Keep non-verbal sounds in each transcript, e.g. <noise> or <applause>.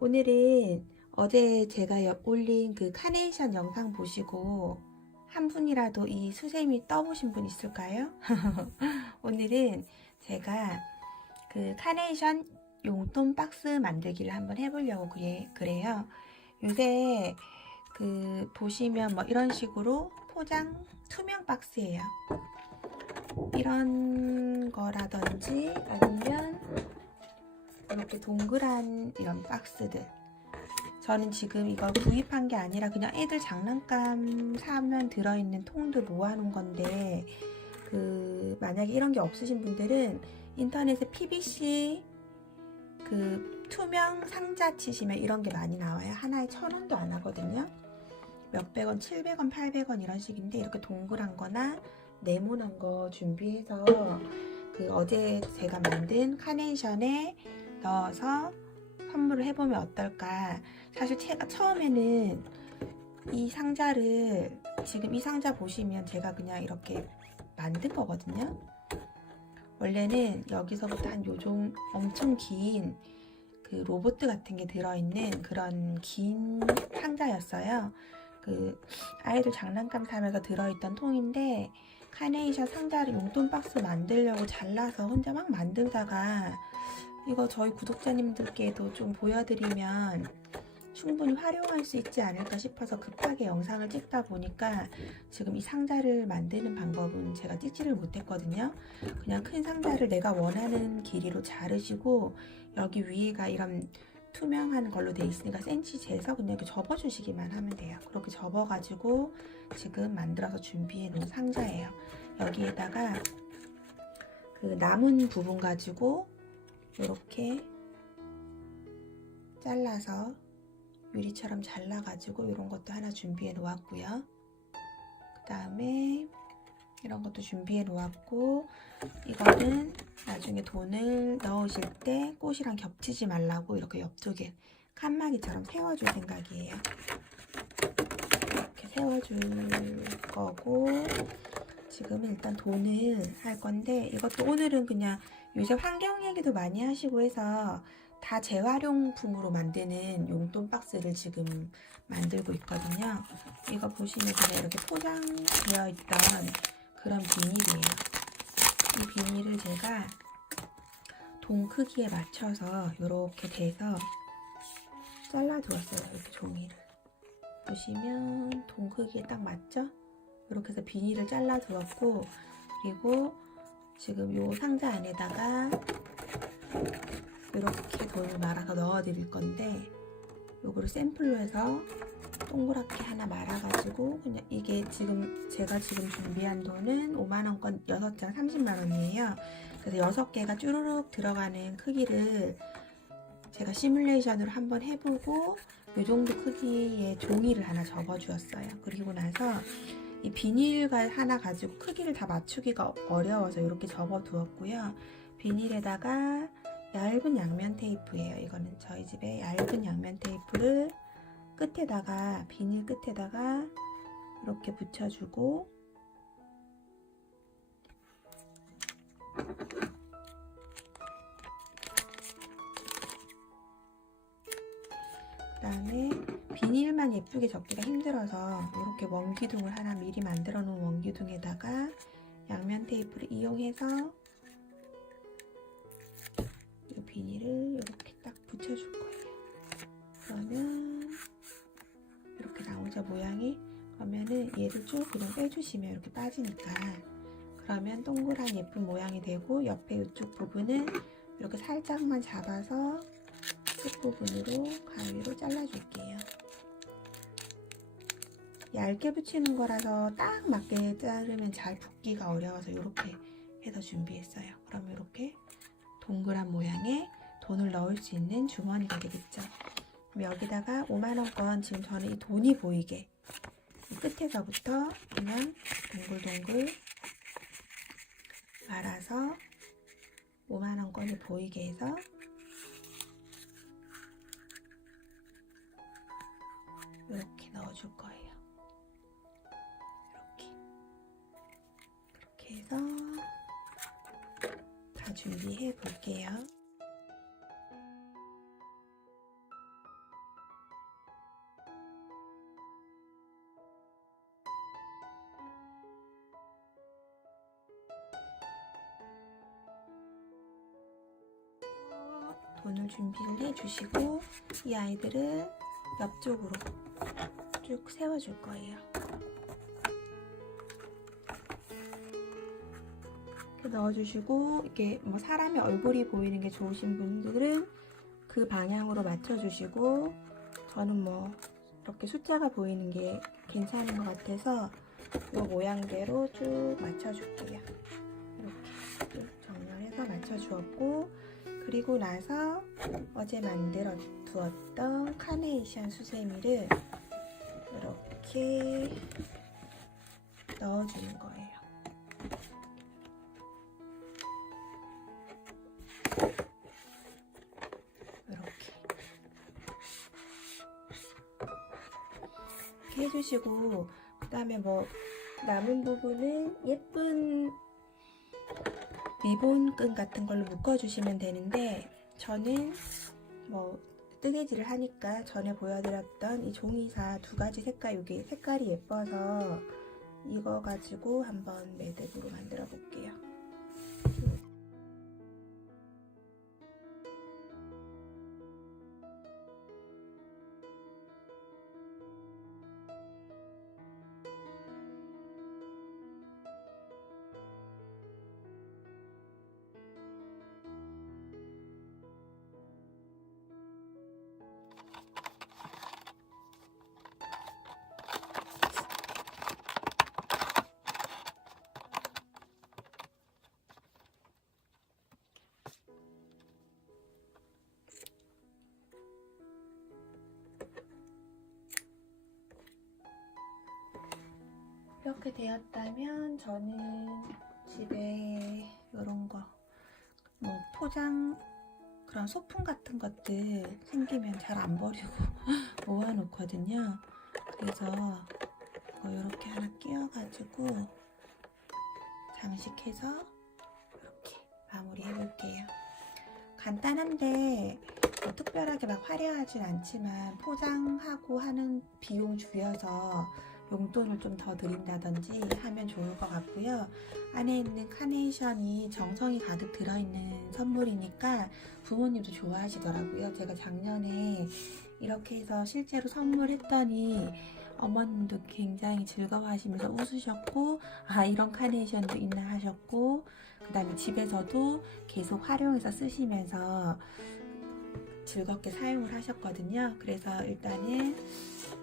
오늘은 어제 제가 여- 올린 그 카네이션 영상 보시고 한 분이라도 이 수세미 떠보신 분 있을까요? <laughs> 오늘은 제가 그 카네이션 용돈 박스 만들기를 한번 해보려고 그래, 그래요. 요새 그 보시면 뭐 이런 식으로 포장 투명 박스예요. 이런 거라든지 아니면 이렇게 동그란 이런 박스들. 저는 지금 이걸 구입한 게 아니라 그냥 애들 장난감 사면 들어있는 통들 모아놓은 건데 그 만약에 이런 게 없으신 분들은 인터넷에 PVC 그 투명 상자 치시면 이런 게 많이 나와요. 하나에 천 원도 안 하거든요. 몇백 원, 칠백 원, 팔백 원 이런 식인데 이렇게 동그란 거나 네모난 거 준비해서 그 어제 제가 만든 카네이션에 넣어서 선물을 해보면 어떨까. 사실 제가 처음에는 이 상자를 지금 이 상자 보시면 제가 그냥 이렇게 만든 거거든요. 원래는 여기서부터 한 요정 엄청 긴 그 로봇 같은 게 들어있는 그런 긴 상자였어요. 그 아이들 장난감 사면서 들어있던 통인데 카네이션 상자를 용돈 박스 만들려고 잘라서 혼자 막 만들다가 이거 저희 구독자님들께도 좀 보여드리면 충분히 활용할 수 있지 않을까 싶어서 급하게 영상을 찍다 보니까 지금 이 상자를 만드는 방법은 제가 찍지를 못했거든요. 그냥 큰 상자를 내가 원하는 길이로 자르시고 여기 위에가 이런 투명한 걸로 돼 있으니까 센치 재서 그냥 이렇게 접어주시기만 하면 돼요. 그렇게 접어가지고 지금 만들어서 준비해 놓은 상자예요. 여기에다가 그 남은 부분 가지고 이렇게 잘라서 유리처럼 잘라가지고 이런 것도 하나 준비해 놓았고요. 그 다음에 이런 것도 준비해 놓았고 이거는 나중에 돈을 넣으실 때 꽃이랑 겹치지 말라고 이렇게 옆쪽에 칸막이처럼 세워줄 생각이에요. 이렇게 세워줄 거고 지금은 일단 돈을 할 건데 이것도 오늘은 그냥 요새 환경 얘기도 많이 하시고 해서 다 재활용품으로 만드는 용돈 박스를 지금 만들고 있거든요. 이거 보시면 그냥 이렇게 포장되어 있던 그런 비닐이에요. 이 비닐을 제가 동 크기에 맞춰서 이렇게 돼서 잘라두었어요. 이렇게 종이를. 보시면 동 크기에 딱 맞죠? 이렇게 해서 비닐을 잘라두었고 그리고 지금 이 상자 안에다가 이렇게 돈을 말아서 넣어 드릴 건데 요거를 샘플로 해서 동그랗게 하나 말아가지고 그냥 이게 지금 제가 지금 준비한 돈은 5만원권 6장 30만원이에요. 그래서 6개가 쭈루룩 들어가는 크기를 제가 시뮬레이션으로 한번 해보고 이 정도 크기의 종이를 하나 접어 주었어요. 그리고 나서 이 비닐과 하나 가지고 크기를 다 맞추기가 어려워서 이렇게 접어 두었고요 비닐에다가 얇은 양면 테이프예요. 이거는 저희 집에 얇은 양면 테이프를 끝에다가 비닐 끝에다가 이렇게 붙여주고 그 다음에 비닐만 예쁘게 접기가 힘들어서 이렇게 원기둥을 하나 미리 만들어 놓은 원기둥에다가 양면 테이프를 이용해서 이 비닐을 이렇게 딱 붙여줄 거예요. 그러면 이렇게 나오죠 모양이. 그러면은 얘를 쭉 그냥 빼주시면 이렇게 빠지니까 그러면 동그란 예쁜 모양이 되고 옆에 이쪽 부분은 이렇게 살짝만 잡아서 끝 부분으로 가위로 잘라줄게요. 얇게 붙이는 거라서 딱 맞게 자르면 잘 붓기가 어려워서 이렇게 해서 준비했어요. 그럼 이렇게 동그란 모양의 돈을 넣을 수 있는 주머니가 되겠죠. 그럼 여기다가 5만원권 지금 저는 이 돈이 보이게 이 끝에서부터 그냥 동글동글 말아서 5만원권을 보이게 해서 이렇게 넣어줄 거예요. 준비해 볼게요. 돈을 준비를 해주시고 이 아이들을 옆쪽으로 쭉 세워줄 거예요. 이렇게 넣어주시고 이게 뭐 사람의 얼굴이 보이는 게 좋으신 분들은 그 방향으로 맞춰주시고 저는 뭐 이렇게 숫자가 보이는 게 괜찮은 것 같아서 이 모양대로 쭉 맞춰줄게요. 이렇게 쭉 정렬해서 맞춰주었고 그리고 나서 어제 만들어 두었던 카네이션 수세미를 이렇게 넣어주는 거예요. 해주시고 그 다음에 뭐 남은 부분은 예쁜 리본끈 같은 걸로 묶어주시면 되는데 저는 뭐 뜨개질을 하니까 전에 보여드렸던 이 종이사 두 가지 색깔 여기 색깔이 예뻐서 이거 가지고 한번 매듭으로 만들어 볼게요. 이렇게 되었다면 저는 집에 이런 거, 뭐 포장 그런 소품 같은 것들 생기면 잘 안 버리고 <laughs> 모아놓거든요. 그래서 이거 이렇게 하나 끼워가지고 장식해서 이렇게 마무리 해볼게요. 간단한데 뭐 특별하게 막 화려하진 않지만 포장하고 하는 비용 줄여서 용돈을 좀 더 드린다든지 하면 좋을 것 같고요. 안에 있는 카네이션이 정성이 가득 들어있는 선물이니까 부모님도 좋아하시더라고요. 제가 작년에 이렇게 해서 실제로 선물했더니 어머님도 굉장히 즐거워하시면서 웃으셨고 아 이런 카네이션도 있나 하셨고 그 다음에 집에서도 계속 활용해서 쓰시면서 즐겁게 사용을 하셨거든요. 그래서 일단은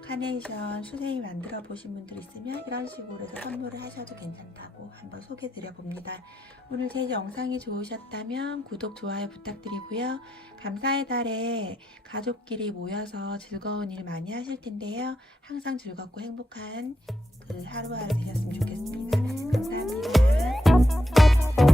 카네이션 수세미 만들어 보신 분들 있으면 이런 식으로 해서 선물을 하셔도 괜찮다고 한번 소개 드려 봅니다. 오늘 제 영상이 좋으셨다면 구독, 좋아요 부탁드리고요. 감사의 달에 가족끼리 모여서 즐거운 일 많이 하실 텐데요. 항상 즐겁고 행복한 그 하루하루 되셨으면 좋겠습니다. 감사합니다.